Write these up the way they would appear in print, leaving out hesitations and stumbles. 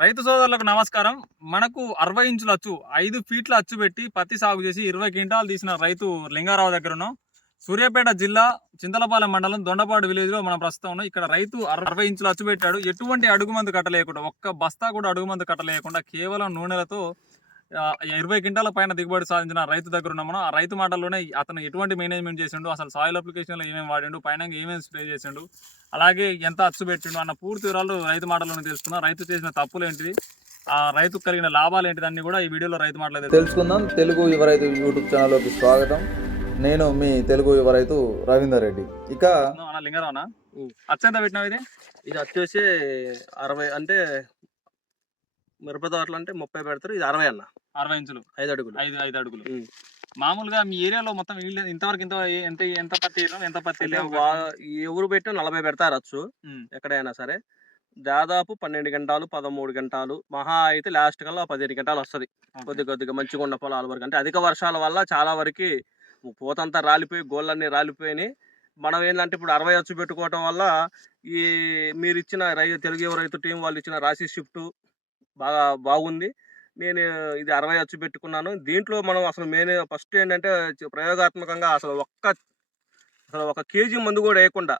రైతు సోదరులకు నమస్కారం. మనకు 60 ఇంచుల అచ్చు, 5 ఫీట్ల అచ్చు పెట్టి పత్తి సాగు చేసి 20 క్వింటాలు తీసిన రైతు లింగారావు దగ్గర ఉన్నాం. సూర్యాపేట జిల్లా చింతలపాలెం మండలం దొండపాడు విలేజ్‌లో మనం ప్రస్తుతం ఉన్నాం. ఇక్కడ రైతు 60 ఇంచుల అచ్చు పెట్టాడు. ఎటువంటి అడుగుమందు కట్టలేకుండా, ఒక్క బస్తా కూడా అడుగుమందు కట్టలేకుండా కేవలం నూనెలతో 20 క్వింటాల పైన దిగుబడి సాధించిన రైతు దగ్గర ఉన్నాం మనం. ఆ రైతు మాటల్లోనే అతను ఎటువంటి మేనేజ్‌మెంట్ చేసిండు, అసలు సాయిల్ అప్లికేషన్‌లో ఏమేమి వాడిండు, పైనంగా ఏమేమి స్ప్రే చేసిండు, అలాగే ఎంత అచ్చు పెట్టిండు అన్న పూర్తి వివరాలు రైతు మాటల్లోనే తెలుసుకుందాం. రైతు చేసిన తప్పులేంటిది, ఆ రైతుకు కలిగిన లాభాలు ఏంటిదన్నీ కూడా ఈ వీడియోలో రైతు మాటలు తెలుసుకుందాం. తెలుగు యువ రైతు యూట్యూబ్ ఛానల్లోకి స్వాగతం. నేను మీ తెలుగు యువ రైతు రవీందర్ రెడ్డి. ఇక అన్న లింగరావునా, అచ్చు ఎంత పెట్టినావు? ఇది వచ్చేసి 60 అంటే మిరప తోటలు అంటే 30 పెడతారు. ఇది 60 అన్న. 60 ఇంచులు, 5 అడుగులు. 5 అడుగులు. మామూలుగా మీ ఏరియాలో మొత్తం ఇంతవరకు ఎంత ఎంత పత్తి ఎంత పత్తి ఎవరు పెట్టినా 40 పెడతారు వచ్చు ఎక్కడైనా సరే. దాదాపు 12 గంటలు 13 గంటలు, మహా అయితే లాస్ట్ కల్లా 15 గంటలు వస్తుంది. కొద్దిగా మంచిగా ఉన్న పొలాల వరకు. అంటే అధిక వర్షాల వల్ల చాలా వరకు పూతంతా రాలిపోయి గోళ్ళన్నీ రాలిపోయినాయి. మనం ఏంటంటే ఇప్పుడు 60 అచ్చు పెట్టుకోవటం వల్ల ఈ మీరు ఇచ్చిన తెలుగు యువ రైతు టీం వాళ్ళు ఇచ్చిన రాశి షిఫ్ట్ బాగుంది. నేను ఇది 60 అచ్చు పెట్టుకున్నాను. దీంట్లో మనం అసలు ఫస్ట్ ఏంటంటే ప్రయోగాత్మకంగా అసలు ఒక కేజీ మందు కూడా వేయకుండా,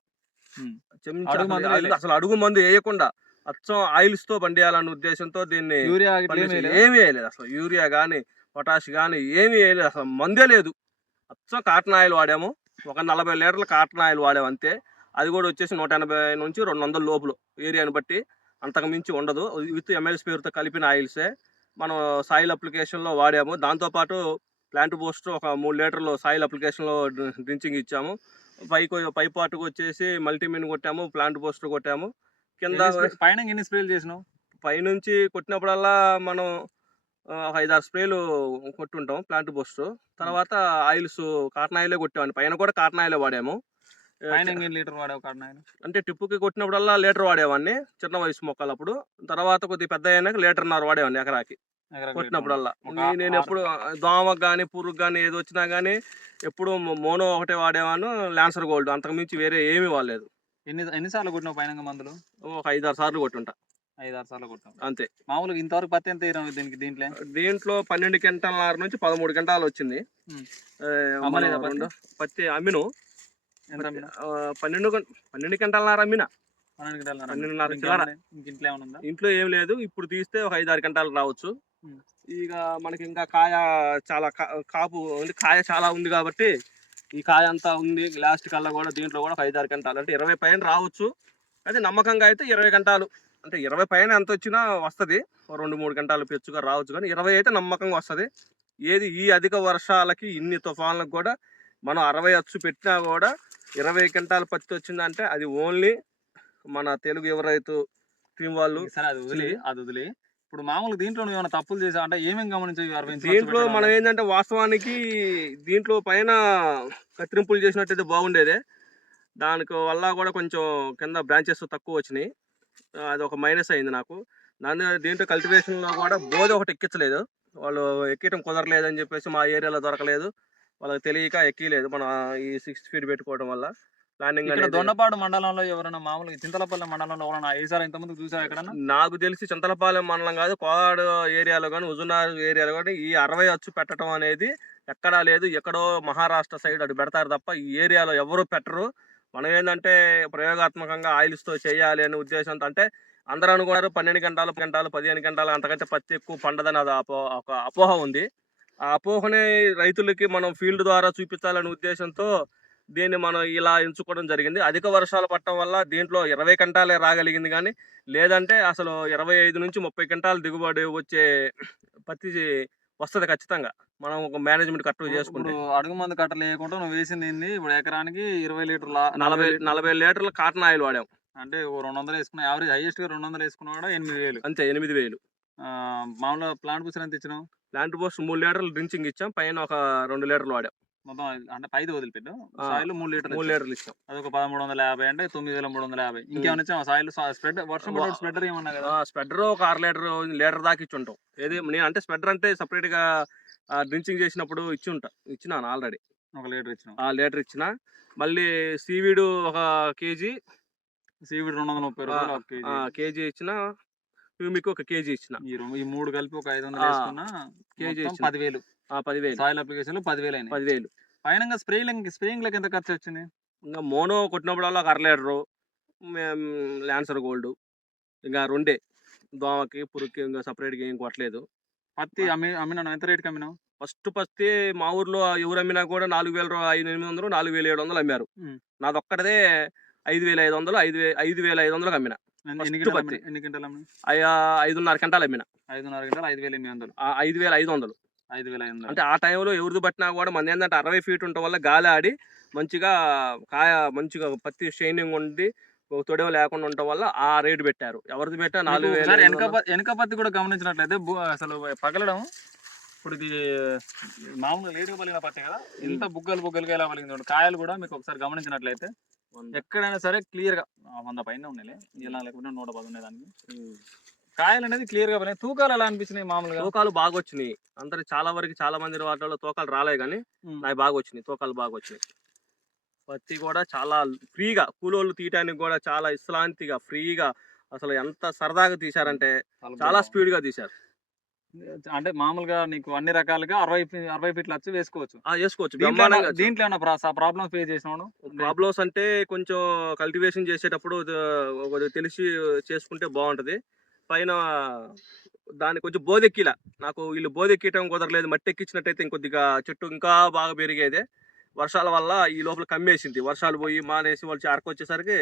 అసలు అడుగు మందు వేయకుండా అచ్చం ఆయిల్స్ తో పండియాలన్న ఉద్దేశంతో దీన్ని ఏమీ వేయలేదు. అసలు యూరియా కానీ పొటాష్ కానీ ఏమీ వేయలేదు. అసలు మందే లేదు. అచ్చం కాటన్ ఆయిల్ వాడాము. ఒక 40 లీటర్ల కాటన్ ఆయిల్ వాడాము అంతే. అది కూడా వచ్చేసి 180 నుంచి 200 లోపల ఏరియాని బట్టి, అంతకు మించి ఉండదు. విత్ ఎంఎల్స్ పేరుతో కలిపిన ఆయిల్సే మనం సాయిల్ అప్లికేషన్లో వాడాము. దాంతోపాటు ప్లాంట్ బూస్టర్ ఒక 3 లీటర్లు సాయిల్ అప్లికేషన్లో డ్రించింగ్ ఇచ్చాము. పై పాటుకు వచ్చేసి మల్టీమిన్ కొట్టాము, ప్లాంట్ బూస్టర్ కొట్టాము. కింద పైన ఎన్ని స్ప్రేలు చేసినావు? పైనుంచి కొట్టినప్పుడల్లా మనం ఒక 5-6 స్ప్రేలు కొట్టుంటాం ప్లాంట్ బూస్టర్. తర్వాత ఆయిల్స్ కాటన్ ఆయిలే కొట్టామండి. పైన కూడా కాటన్ ఆయిలే వాడాము. లీటర్ వాడావు కాటన్ ఆయిల్? అంటే టిప్పుకి కొట్టినప్పుడల్లా లీటర్ వాడేవాడిని చిన్న వయసు మొక్కలు. అప్పుడు తర్వాత కొద్దిగా పెద్ద అయినాక 1.5 వాడేవాడిని ఎకరాకి కొట్టినప్పుడల్లా. నేను ఎప్పుడు దోమకు కానీ పురుగు కానీ ఏది వచ్చినా కానీ ఎప్పుడు మోనో ఒకటే వాడేవాను, ల్యాన్సర్ గోల్డ్. అంతకు మించి వేరే ఏమీ వాడలేదు. ఎన్నిసార్లు కొట్టినావు పైన మందులు? ఒక 5-6 సార్లు కొట్టుంటా. 5-6 సార్లు కొట్టావు అంతే. మామూలుగా ఇంతవరకు పత్తి ఎంత దీంట్లో 12 క్వింటాల నుంచి 13 క్వింటాలు వచ్చింది. పత్తి అమ్మిను 12 క్వింటాలన్నర అమ్మిన. 12.5 ఇంట్లో ఏం లేదు. ఇప్పుడు తీస్తే ఒక 5-6 క్వింటాలు రావచ్చు. ఇక మనకి ఇంకా కాయ చాలా కాపు ఉంది, కాయ చాలా ఉంది కాబట్టి ఈ కాయ అంతా ఉంది. లాస్ట్ కల్లా కూడా దీంట్లో కూడా ఒక 5-6 క్వింటాలు అంటే 20 పైన రావచ్చు. అయితే నమ్మకంగా అయితే 20 క్వింటాలు, అంటే 20 పైన ఎంత వచ్చినా వస్తుంది. 2-3 క్వింటాలు పెచ్చుగా రావచ్చు, కానీ 20 అయితే నమ్మకంగా వస్తుంది. ఏది ఈ అధిక వర్షాలకి ఇన్ని తుఫాన్లకు కూడా మనం 60 అచ్చు పెట్టినా కూడా 20 క్వింటాల పత్తి వచ్చిందంటే అది ఓన్లీ మన తెలుగు యువ రైతు టీం వాళ్ళు. సరే, అది వదిలి ఇప్పుడు మామూలు దీంట్లో నువ్వు ఏమైనా తప్పులు చేసావు అంటే ఏమేమి గమనించావు? దీంట్లో మనం ఏంటంటే వాస్తవానికి దీంట్లో పైన కత్తిరింపులు చేసినట్టయితే బాగుండేదే. దానికి వల్ల కూడా కొంచెం కింద బ్రాంచెస్ తక్కువ వచ్చినాయి. అది ఒక మైనస్ అయింది నాకు. దీంట్లో కల్టివేషన్లో కూడా బోధ ఒకటి ఎక్కించలేదు. వాళ్ళు ఎక్కడం కుదరలేదని చెప్పేసి మా ఏరియాలో దొరకలేదు, వాళ్ళకి తెలియక ఎక్కలేదు. మన ఈ 6 ఫీట్ పెట్టుకోవడం వల్ల ప్లానింగ్. దొండపాడు మండలంలో ఎవరైనా మామూలుగా చింతలపల్లి మండలంలో ఎవరైనా వేసారా ఇంతకుముందు? చూసారా ఎక్కడన్నా? నాకు తెలిసి చింతలపాలెం మండలం కాదు, కోదాడు ఏరియాలో కానీ హుజూర్నగర్ ఏరియాలో కానీ ఈ 60 అచ్చు పెట్టడం అనేది ఎక్కడా లేదు. ఎక్కడో మహారాష్ట్ర సైడ్ అటు పెడతారు తప్ప ఈ ఏరియాలో ఎవరు పెట్టరు. మనం ఏంటంటే ప్రయోగాత్మకంగా ఆయిల్స్తో చేయాలి అనే ఉద్దేశంతో, అంటే అందరూ అనుకున్నారు 12 గంటలు 15 గంటలు అంతకంటే పత్తి ఎక్కువ పండదని అది ఒక అపోహ ఉంది. ఆ అపోహనే రైతులకి మనం ఫీల్డ్ ద్వారా చూపించాలనే ఉద్దేశంతో దీన్ని మనం ఇలా ఎంచుకోవడం జరిగింది. అధిక వర్షాలు పడటం వల్ల దీంట్లో 20 క్వింటాలే రాగలిగింది, కానీ లేదంటే అసలు 25 నుంచి 30 క్వింటాలు దిగుబడి వచ్చే పత్తి వస్తుంది ఖచ్చితంగా, మనం ఒక మేనేజ్మెంట్ కరెక్ట్గా చేసుకుంటే. అడుగు మందు కట్టలేకుండా నువ్వు వేసింది ఇప్పుడు ఎకరానికి 20 లీటర్ల 40 లీటర్ల కాటన్ ఆయిల్ వాడాం. అంటే 200 వేసుకున్నా, యావరేజ్ హైయెస్ట్ గా 200 వేసుకున్నాడు. 8,000 అంతే. 8,000. మామూలుగా ప్లాంట్ బూస్టర్ ఎంత ఇచ్చినావు? ప్లాంట్ బూస్టర్ 3 లీటర్లు డ్రించింగ్ ఇచ్చాం, పైన ఒక 2 లీటర్లు వాడాం. మొత్తం అంటే 5 వదిలిపెట్టు. సాయిల్ 3 లీటర్లు ఇచ్చాం. అదొక 1,350 అంటే 9,350. ఇంకేమైనా ఇచ్చాం సాయిల్? స్ప్రెడ్ వర్షం స్ప్రెడర్ ఏమన్నా కదా? స్ప్రెడర్ ఒక 6 లీటర్ దాకా ఇచ్చి ఉంటాం. ఏది నేను అంటే స్ప్రెడర్ అంటే సపరేట్ గా డ్రించింగ్ చేసినప్పుడు ఇచ్చినాను ఆల్రెడీ. 1 లీటర్ ఇచ్చిన. లీటర్ ఇచ్చిన. మళ్ళీ సీవీడు ఒక కేజీ. సీవీడ్ 230 రూపాయలు కేజీ ఇచ్చిన. ఇవి మీకు ఒక కేజీ ఇచ్చిన. ఈ 3 కలిపి ఒక 500 ఆ, వేసుకున్నా కేజీ మొత్తం ఇచ్చిన. 10,000. 10,000 సాయిల్ అప్లికేషన్ 10,000 అయినాయి. 10,000. పైన స్ప్రేయింగ్ లకి ఎంత ఖర్చు వచ్చింది? ఇంకా మోనో కొట్టినప్పుడల్లా ఒక 1/2 లీటరు ల్యాన్సర్ గోల్డ్, ఇంకా 2 దోమకి పురుగుకి ఇంకా సపరేట్గా ఏం కొట్టలేదు. పత్తి అమ్మినావు ఎంత రేట్కి అమ్మినావు? ఫస్ట్ పత్తి మా ఊర్లో ఎవరు అమ్మినా కూడా 4,800 4,700 అమ్మారు. ఉమ్. నాదొక్కడదే 5,500 5,500 అమ్మిన. ఎన్ని ఫస్ట్ గింటలు పత్తి ఎన్ని గింటలు అమ్మినావు? 5.5 క్వింటాలు అమ్మిన. 5.5 గింటలు 5,800. 5,500. 5,500 అంటే ఆ టైంలో ఎవరిది పట్టినా కూడా మన ఏంటంటే 60 ఫీట్ ఉండటం వల్ల గాలి ఆడి మంచిగా కాయ మంచిగా పత్తి షైనింగ్ ఉండి తొడవ లేకుండా ఉండటం వల్ల ఆ రేటు పెట్టారు. ఎవరిది పెట్టా మీకు ఒకసారి 4,500. వెనక పత్తి కూడా గమనించినట్లయితే అసలు పగలడం, ఇప్పుడు ఇది మామూలుగా లేటుగా పలిగిన పత్తి కదా, ఇంత బుగ్గలుగా ఎలా పలిగింది చూడండి. కాయలు కూడా మీకు ఒకసారి గమనించినట్లయితే ఎక్కడైనా సరే క్లియర్ గా 100 పైన ఉన్నాయి, ఇలా లేకుండా 110 ఉన్నాయి దానికి. కాయలు అనేది క్లియర్ గా పలిగినాయి. తూకాలు ఎలా అనిపించినాయి? మామూలుగా తూకాలు బాగా వచ్చినాయి. అందరు చాలా వరకు చాలా మంది వాటిలో తూకాలు రాలే కానీ నాకు బాగా వచ్చినాయి. తూకాలు బాగా వచ్చినాయి. పత్తి కూడా చాలా ఫ్రీగా కూలోళ్ళు తీయటానికి కూడా చాలా విశ్రాంతిగా ఫ్రీగా అసలు ఎంత సరదాగా తీశారంటే చాలా స్పీడ్ గా తీశారు. అంటే మామూలుగా నీకు అన్ని రకాలుగా 60 ఫీట్లు వచ్చి వేసుకోవచ్చు. వేసుకోవచ్చు. దీంట్లో ఏమైనా ప్రాబ్లమ్ ఫేస్ చేసినావు? ప్రాబ్లమ్స్ అంటే కొంచెం కల్టివేషన్ చేసేటప్పుడు ఒకటి తెలిసి చేసుకుంటే బాగుంటది. పైన దాన్ని కొంచెం బోదెక్కిలా నాకు వీళ్ళు బోదెక్కటం కుదరలేదు. మట్టి ఎక్కించినట్టయితే ఇంకొద్దిగా చెట్టు ఇంకా బాగా పెరిగేదే. వర్షాల వల్ల ఈ లోపల కమ్మేసింది. వర్షాలు పోయి మానేసి వాళ్ళు అరకొచ్చేసరికి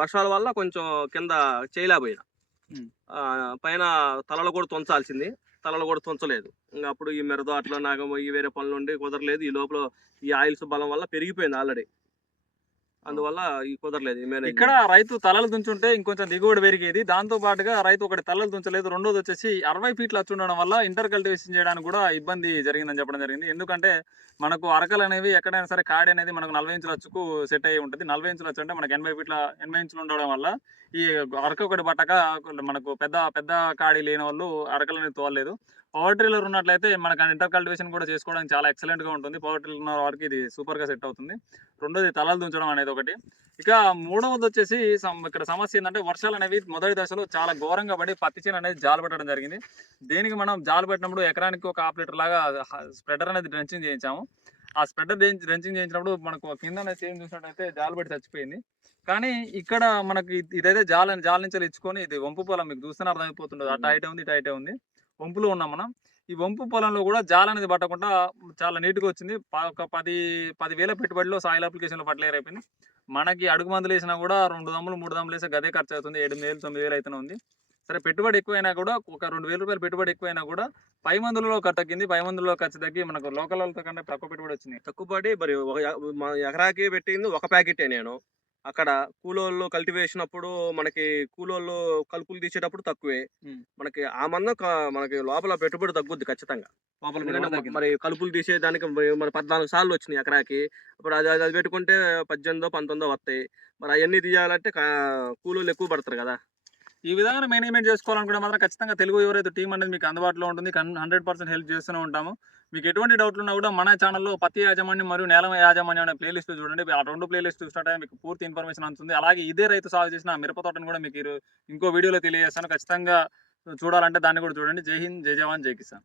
వర్షాల వల్ల కొంచెం కింద చేయలేకపోయినా. పైన తలలు కూడా తుంచాల్సింది, తలలు కూడా తుంచలేదు. ఇంకా అప్పుడు ఈ మెరదో అట్లా నాకు ఈ వేరే పనులు ఉండి కుదరలేదు. ఈ లోపల ఈ ఆయిల్స్ బలం వల్ల పెరిగిపోయింది ఆల్రెడీ, అందువల్ల ఈ కుదరలేదు. ఇక్కడ రైతు తలలు తుంచుంటే ఇంకొంచెం దిగుబడి పెరిగేది. దాంతో పాటుగా రైతు ఒకటి తలలు తుంచలేదు, రెండోది వచ్చేసి 60 ఫీట్లు వచ్చి ఉండడం వల్ల ఇంటర్ కల్టివేషన్ చేయడానికి కూడా ఇబ్బంది జరిగిందని చెప్పడం జరిగింది. ఎందుకంటే మనకు అరకలు అనేవి ఎక్కడైనా సరే కాడి అనేది మనకు 40 ఇంచుల అచ్చుకు సెట్ అయ్యి ఉంటుంది. 40 ఇంచుల అచ్చు అంటే మనకు 80 ఇంచులు ఉండడం వల్ల ఈ అరక ఒకటి పట్టక మనకు పెద్ద పెద్ద కాడి లేని వాళ్ళు అరకలు అనేది తోలలేదు. పవర్ ట్రిల్లర్ ఉన్నట్లయితే మనకు ఇంటర్ కల్టివేషన్ కూడా చేసుకోవడానికి చాలా ఎక్సలెంట్ గా ఉంటుంది. పవర్ ట్రిల్లర్ ఉన్న వారికి ఇది సూపర్ గా సెట్ అవుతుంది. రెండోది తలలు తుంచడం అనేది ఒకటి. ఇక మూడవది వచ్చేసి ఇక్కడ సమస్య ఏంటంటే వర్షాలు అనేవి మొదటి దశలో చాలా ఘోరంగా పడి పత్తి చేను అనేది జాలు పెట్టడం జరిగింది. దేనికి మనం జాలు పెట్టినప్పుడు ఎకరానికి ఒక 1/2 లీటర్ లాగా స్ప్రెడర్ అనేది డ్రెంచింగ్ చేయించాము. ఆ స్ప్రెడర్ డ్రెంచింగ్ చేయించినప్పుడు మనకు కింద చేంజ్ చూసినట్టయితే జాలు పెట్టి చచ్చిపోయింది. కానీ ఇక్కడ మనకి ఇదైతే జాల నుంచి ఇచ్చుకొని ఇది వంపు పొలం, మీకు చూస్తేనే అర్థమైపోతుండదు. అటు హైటే ఉంది, ఇటు హైటే ఉంది. వంపులో ఉన్నాం మనం. ఈ వంపు పొలంలో కూడా జాల అనేది పట్టకుండా చాలా నీట్గా వచ్చింది. ఒక 10,000 పెట్టుబడిలో సాయిల్ అప్లికేషన్లో ఫర్టిలైజర్ అయిపోయింది. మనకి అడుగు మందులు వేసినా కూడా 2 దమ్ములు 3 దమ్ములు వేస్తే గదే ఖర్చు అవుతుంది. 8,000 9,000 అయితేనే ఉంది. సరే పెట్టుబడి ఎక్కువైనా కూడా ఒక 2,000 రూపాయలు పెట్టుబడి ఎక్కువైనా కూడా పై మందులలో తగ్గింది. పై మందులలో ఖర్చు తగ్గి మనకు లోకల్ వాళ్ళతో కంటే తక్కువ పెట్టుబడి వచ్చింది. తక్కువ పడి మరి మా ఎకరాకి పెట్టింది ఒక ప్యాకెటే. నేను అక్కడ కూలోళ్ళు కల్టివేషన్ అప్పుడు మనకి కూలోళ్ళు కలుపులు తీసేటప్పుడు తక్కువే. మనకి ఆ మందం మనకి లోపల పెట్టుబడి తగ్గుద్ది ఖచ్చితంగా. మరి కలుపులు తీసేదానికి మరి 14 సార్లు వచ్చినాయి ఎకరాకి. ఇప్పుడు అది పెట్టుకుంటే 18 19 వస్తాయి. మరి అవన్నీ తీయాలంటే కూలోళ్ళు ఎక్కువ పడతారు కదా. ఈ విధంగా మేనేజ్మెంట్ చేసుకోవాలనుకుంటే మాత్రం ఖచ్చితంగా తెలుగు ఎవరైతే టీం అనేది మీకు అందుబాటులో ఉంటుంది. 100% హెల్ప్ చేస్తూనే ఉంటాము. మీకు ఎటువంటి డౌట్లు ఉన్నా కూడా మన ఛానల్లో పత్తి యాజమాన్యం మరియు నేల యాజమాన్యం అనే ప్లేలిస్ట్ చూడండి. ఆ 2 ప్లేలిస్ట్ చూసినట్టే మీకు పూర్తి ఇన్ఫర్మేషన్ అందుతుంది. అలాగే ఇదే రైతు సాగు చేసిన మిరప తోటను కూడా మీకు ఇంకో వీడియోలో తెలియజేస్తాను. ఖచ్చితంగా చూడాలంటే దాన్ని కూడా చూడండి. జై హింద్, జై జవాన్, జై కిసాన్.